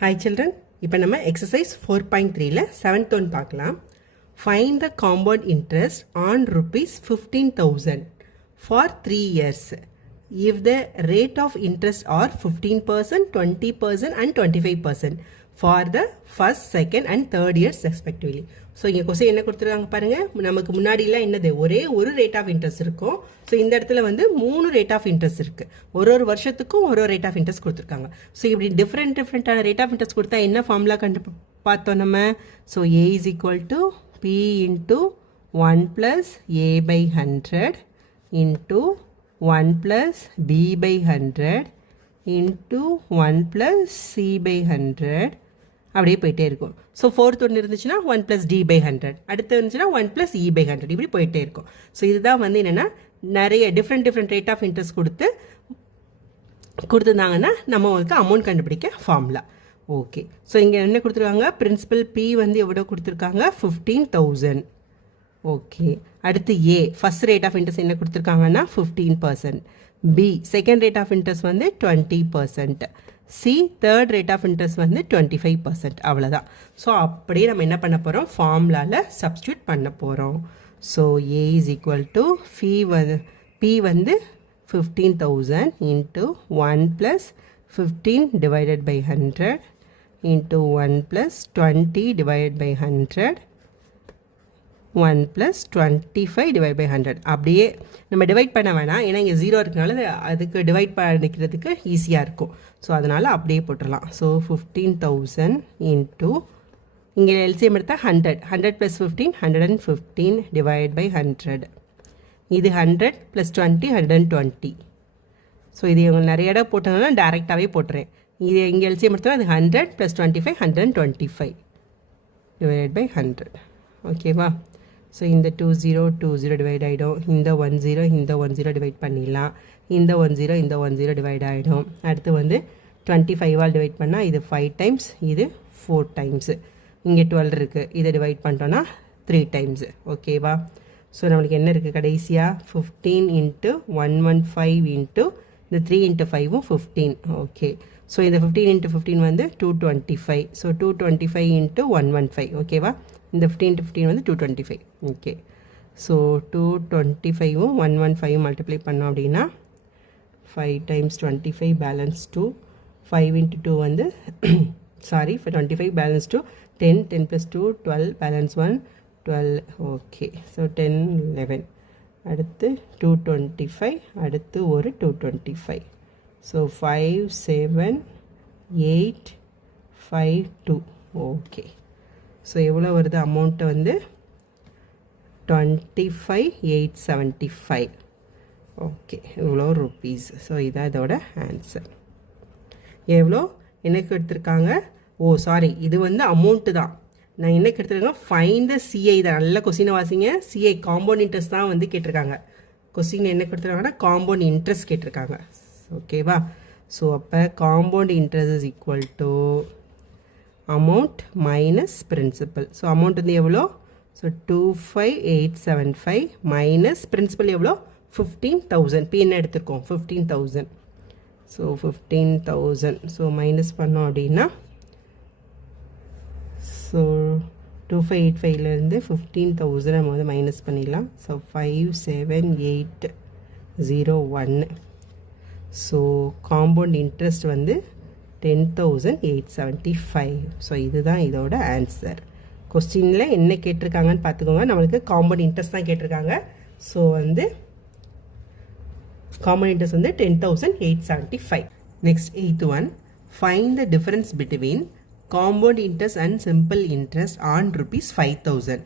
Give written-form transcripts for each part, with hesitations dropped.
Hi children, இப்போ நம்ம exercise 4.3ல 7th one பார்க்கலாம். Find the compound interest on rupees 15,000 for 3 years. If the rate of interest are 15%, 20% and 25% for the first, second and third years respectively. So இங்கே question என்ன கொடுத்துருக்காங்க பாருங்கள், நமக்கு முன்னாடிலாம் என்னது ஒரே ஒரு ரேட் ஆஃப் இன்ட்ரெஸ்ட் இருக்கும். ஸோ இந்த இடத்துல வந்து 3 ரேட் ஆஃப் இன்ட்ரெஸ்ட் இருக்குது. ஒரு வருஷத்துக்கும் ஒரு ரேட் ஆஃப் இன்ட்ரெஸ்ட் கொடுத்துருக்காங்க. ஸோ இப்படி டிஃப்ரெண்ட்டான ரேட் ஆஃப் இன்ட்ரெஸ்ட் கொடுத்தா என்ன ஃபார்முலா பார்த்தோம் நம்ம. So A is equal to P into 1 + a/100 into 1 + b/100 into 1 + c/100 அப்படியே போயிட்டே இருக்கும். ஸோ ஃபோர்த் ஒன்று இருந்துச்சுன்னா 1 + d/100, அடுத்து இருந்துச்சுன்னா 1 + e/100, இப்படி போயிட்டே இருக்கும். ஸோ இதுதான் வந்து என்னென்னா நிறைய டிஃப்ரெண்ட் ரேட் ஆஃப் இன்ட்ரெஸ்ட் கொடுத்துருந்தாங்கன்னா நம்ம வந்து அமௌண்ட் கண்டுபிடிக்க ஃபார்முலா. ஓகே, ஸோ இங்கே என்ன கொடுத்துருக்காங்க, பிரின்சிபல் பி வந்து எவ்வளோ கொடுத்துருக்காங்க, 15,000. ஓகே, அடுத்து A first rate of interest என்ன கொடுத்துருக்காங்கன்னா 15%, B second rate of interest வந்து 20%, C third rate of interest வந்து 25%. அவ்வளோதான். ஸோ அப்படியே நம்ம என்ன பண்ண போகிறோம், ஃபார்முலாவில் சப்ஸ்டியூட் பண்ண போகிறோம். So A is equal to P வந்து 15,000 into 1 + 15 divided by 100 into 1 + 20 divided by 100 1 + 25 divide by 100. அப்படியே நம்ம டிவைட் பண்ண வேணாம், ஏன்னா இங்கே 0 இருக்கனால அதுக்கு டிவைட் பண்ணிக்கிறதுக்கு ஈஸியாக இருக்கும். ஸோ அதனால் அப்படியே போட்டுடலாம். ஸோ 15,000 இன்ட்டு இங்கே எல்சிஎம் எடுத்தால் 100 + 15 115 டிவைட் பை 100. இது 100 + 20 120. ஸோ இது இவங்க நிறைய இடம் போட்டதுனால டேரெக்டாகவே போட்டுறேன். இது இங்கே எல்சிஎம் எடுத்தால் அது 100 + 25 125 டிவைட் பை 100. ஓகேவா. ஸோ இந்த 20 டிவைட் ஆகிடும், இந்த 10 டிவைட் பண்ணிடலாம், இந்த 10 டிவைட் ஆகிடும். அடுத்து வந்து 25ஆல் டிவைட் பண்ணால் இது 5 டைம்ஸ், இது 4 டைம்ஸு. இங்கே 12 இருக்குது, இதை டிவைட் பண்ணிட்டோன்னா 3 டைம்ஸு. ஓகேவா. ஸோ நம்மளுக்கு என்ன இருக்குது கடைசியாக 15 இன்ட்டு 115 இன்ட்டு இந்த 3 இன்ட்டு 5 15. ஓகே, ஸோ இந்த 15 இன்ட்டு 15 வந்து 225. So 225 into 115. ஓகேவா. இந்த 15 இன்ட்டு 15 வந்து 225. ஓகே, ஸோ 225 115 மல்டிப்ளை பண்ணோம் அப்படின்னா 5 டைம்ஸ் 25 பேலன்ஸ் 2, 5 இன்ட்டு 2 வந்து sorry 25 balance 2, 10 + 2 12 balance 1 12. Okay, so 10 11, அடுத்து 225, அடுத்து ஒரு 225. ஸோ 5 7 8 5 2. ஓகே, ஸோ எவ்வளோ வருது அமௌண்ட்டு வந்து 25,875. ஓகே, இவ்வளோ ருப்பீஸ். ஸோ இதான் இதோட ஆன்சர். எவ்வளோ எனக்கு எடுத்திருக்காங்க, ஓ சாரி இது வந்து அமௌண்ட்டு தான். நான் என்ன எடுத்துருக்கேன், ஃபைண்ட் த சிஐ தான். நல்ல கொஸ்டினை வாசிங்க. சிஐ காம்பவுண்ட் இன்ட்ரெஸ்ட் தான் வந்து கேட்டிருக்காங்க. கொஸ்டின் என்ன கொடுத்துருக்காங்கன்னா காம்பவுண்ட் இன்ட்ரெஸ்ட் கேட்டிருக்காங்க. ஓகேவா. ஸோ அப்போ compound interest is equal to amount minus principal. So amount வந்து எவ்வளோ, ஸோ 25,875 மைனஸ் பிரின்சிபல் எவ்வளோ 15,000. பி என்ன எடுத்துருக்கோம் 15,000. ஸோ 15,000 ஸோ மைனஸ் பண்ணோம் அப்படின்னா ஸோ 2585லேருந்து 15,000 நம்ம வந்து மைனஸ் பண்ணிடலாம். ஸோ 57,801. ஸோ காம்பவுண்ட் இன்ட்ரெஸ்ட் வந்து 10,875. ஸோ இதுதான் இதோட ஆன்சர். கொஸ்டினில் என்ன கேட்டிருக்காங்கன்னு பார்த்துக்கோங்க. நம்மளுக்கு காம்பவுண்ட் இன்ட்ரெஸ்ட் தான் கேட்டிருக்காங்க. ஸோ வந்து காம்பவுண்ட் இன்ட்ரெஸ்ட் வந்து 10,875. Next 8th one, find the difference between compound interest and simple interest on ₹5,000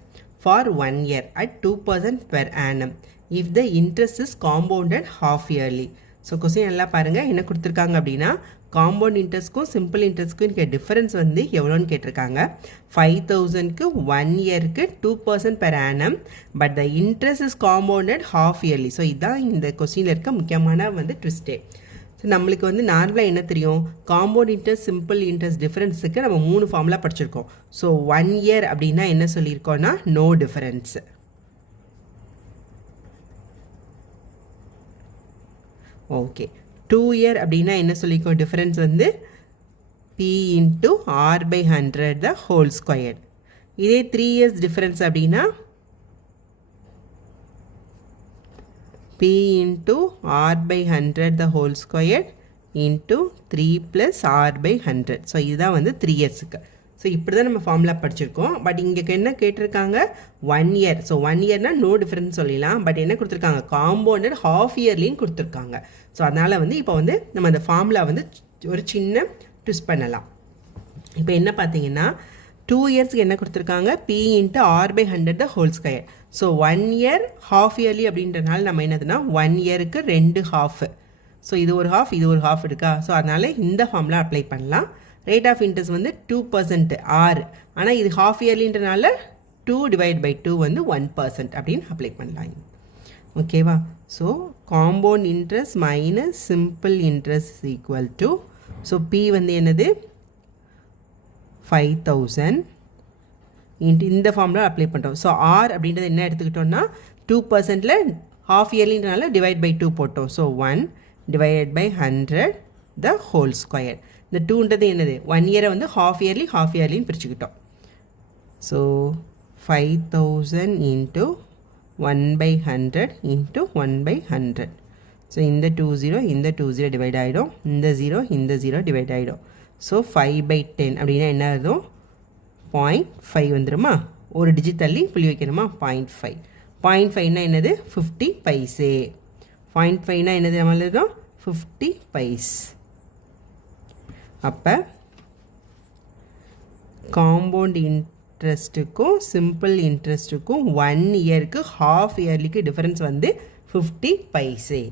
for 1 year at 2% per annum if the interest is compounded half yearly. So question எல்லாம் பாருங்கள் என்ன கொடுத்துருக்காங்க அப்படின்னா compound இன்ட்ரெஸ்ட்க்கும் simple இன்ட்ரெஸ்ட்க்கும் இருக்க difference வந்து எவ்வளோன்னு கேட்டிருக்காங்க. 5,000க்கு 1 yearக்கு 2% per annum, but the interest is compounded half yearly. So இதுதான் இந்த கொஸ்டினில் இருக்க முக்கியமான வந்து ட்விஸ்டே. ஸோ நம்மளுக்கு வந்து நார்மலாக என்ன தெரியும், காம்பவுண்ட் இன்ட்ரெஸ்ட் சிம்பிள் இன்ட்ரெஸ்ட் டிஃபரன்ஸுக்கு நம்ம 3 ஃபார்முலா படிச்சிருக்கோம். ஸோ 1 year அப்படின்னா என்ன சொல்லியிருக்கோன்னா நோ டிஃபரன்ஸ். ஓகே, 2 year அப்படின்னா என்ன சொல்லிக்கோ டிஃபரன்ஸ் வந்து P into R by 100 the whole square. இதே 3 years difference அப்படின்னா P into R by 100 the whole square into 3 plus R by 100. So இதுதான் வந்து 3 இயர்ஸுக்கு. ஸோ இப்படி தான் நம்ம ஃபார்முலா படிச்சிருக்கோம். பட் இங்கே என்ன கேட்டிருக்காங்க 1 இயர். ஸோ 1 இயர்னா நோ டிஃப்ரென்ஸ் சொல்லிடலாம். பட் என்ன கொடுத்துருக்காங்க காம்பவுண்டட் ஹாஃப் இயர்லின்னு கொடுத்துருக்காங்க. ஸோ அதனால் வந்து இப்போ வந்து நம்ம அந்த ஃபார்முலா வந்து ஒரு சின்ன ட்விஸ்ட் பண்ணலாம். இப்போ என்ன பார்த்தீங்கன்னா 2 இயர்ஸ்க்கு என்ன கொடுத்துருக்காங்க P into R by 100 the whole square. So 1 year half yearly அப்படின்றனால நம்ம என்னதுன்னா 1 இயருக்கு 2 ஹாஃப். ஸோ இது ஒரு ஹாஃப் இது ஒரு ஹாஃப் இருக்கா. ஸோ அதனால் இந்த ஃபார்முலா அப்ளை பண்ணலாம். ரேட் ஆஃப் இன்ட்ரெஸ்ட் வந்து 2% ஆர். ஆனால் இது ஹாஃப் இயர்லின்றனால 2 டிவைட் பை 2 வந்து 1% அப்படின்னு அப்ளை பண்ணலாம். ஓகேவா. So compound interest minus simple interest is equal to, so P வந்து என்னது 5000 இந்த ஃபார்முலா அப்ளை பண்ணுறோம். ஸோ ஆர் அப்படின்றது என்ன எடுத்துக்கிட்டோம்னா 2%ல் ஹாஃப் இயர்லின்றனால டிவைட் பை 2 போட்டோம். So 1 divide by 100 the whole square. இந்த 2ன்றது என்னது 1 இயரை வந்து ஹாஃப் இயர்லின்னு பிரிச்சுக்கிட்டோம். So 5000 into 1 by 100 into 1 by 100. So இந்த 2 டிவைட் ஆகிடும், இந்த 0 டிவைட் ஆகிடும். ஸோ 5/10 அப்படின்னா என்ன ஆகும் 0.5 வந்துடுமா. ஒரு டிஜிட் தள்ளி புள்ளி வைக்கணுமா 0.5. 0.5னா என்னது 50 பைசே. 0.5னா என்னது நம்ம எழுதுறோம் 50 பைஸ். அப்போ காம்பவுண்ட் இன்ட்ரெஸ்ட்டுக்கும் சிம்பிள் இன்ட்ரெஸ்ட்டுக்கும் 1 இயருக்கு ஹாஃப் இயர்லிக்கு டிஃபரன்ஸ் வந்து 50 பைசே.